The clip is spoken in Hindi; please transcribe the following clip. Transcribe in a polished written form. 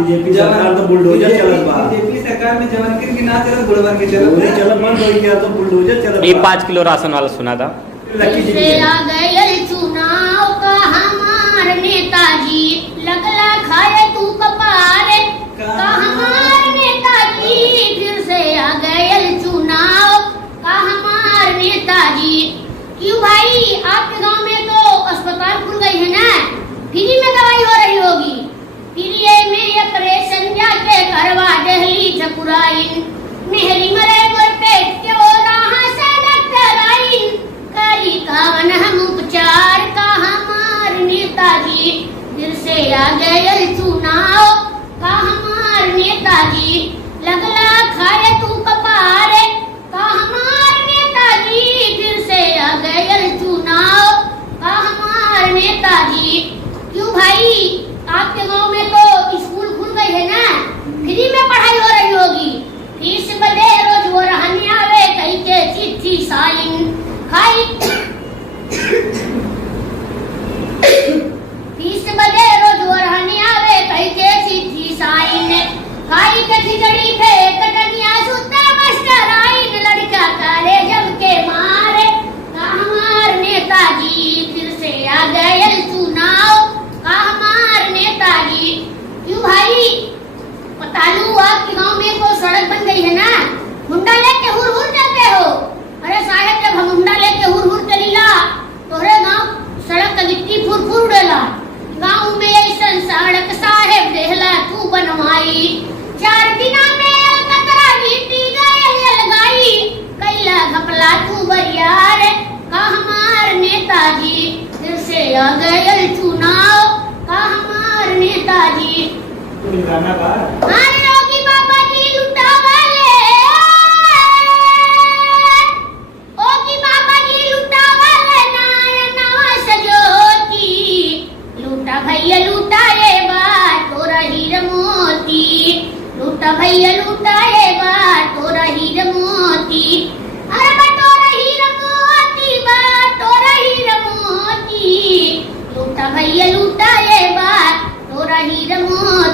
बीजेपी सरकार तो बुलडोजर चलत बा। बीजेपी सरकार में जवन के ना चलत बुढ़वन के चलत वही चलत बंद हो गया तो बुलडोजर चलत ये बा। 5 किलो राशन वाला सुना था। लकी जी से आ गए चुनाव का हमार नेताजी लगला खाए तू कपार का हमार नेताजी फिर से आ गए चुनाव का हमार नेताजी। क्यों भाई आपके गांव में तो अस्पताल खुल गई है ना, फ्री में दवाई हो रही होगी, फ्री में ऑपरेशन जाके करवा दहली चकुराइन मेहरी मरे गोर पेट के वो राह से डॉक्टर आइन करी कावन हम उपचार का हमार नेताजी फिर से आ गए चुनाव का हमार नेताजी लगला खाए तू कपार का हमार नेताजी फिर से आ गए चुनाव का हमार नेताजी। क्यों भाई आपके गांव में तो स्कूल खुल गई है ना, फ्री में पढ़ाई हो रही होगी, फीस बदे रोज वो रहने आवे कहीं के चिट्ठी साइन खाई फीस बदे रोज वो रहने आवे कहीं के चिट्ठी साइन खाई के खिचड़ी पे कटनिया सुता मास्टर आइन लड़का काले जब के मारे का हमार नेताजी फिर से आ गए चुनाव का हमार नेताजी। क्यों भाई पतालू आपके गांव में को सड़क बन गई है ना, मुंडा लेके हुर हुर जाते हो। अरे साहब जब हम मुंडा लेके हुर हुर चलीला तोहरे गांव सड़क का गिट्टी फुर फुर उड़ेला। गांव में ऐसन सड़क साहेब देहला तू बनवाई 4 दिना में कतरा गिट्टी गयल लगाई कैला घपला तू बरियार का हमार नेताजी फिर से आ गए चुनाव का हमार नेताजी। गाना बा अरे योगी बाबा जी लुटा वाले योगी बाबा जी लुटा वाले नायना सजोती लूटा भैया लूटा ये बात तोरा हीर मोती लूटा भैया लूटा ये बात तोरा हीर मोती। अरे बटोरा हीर मोती बटोरा हीर मोती लूटा भैया लूटा ये बात तोरा हीर मोती।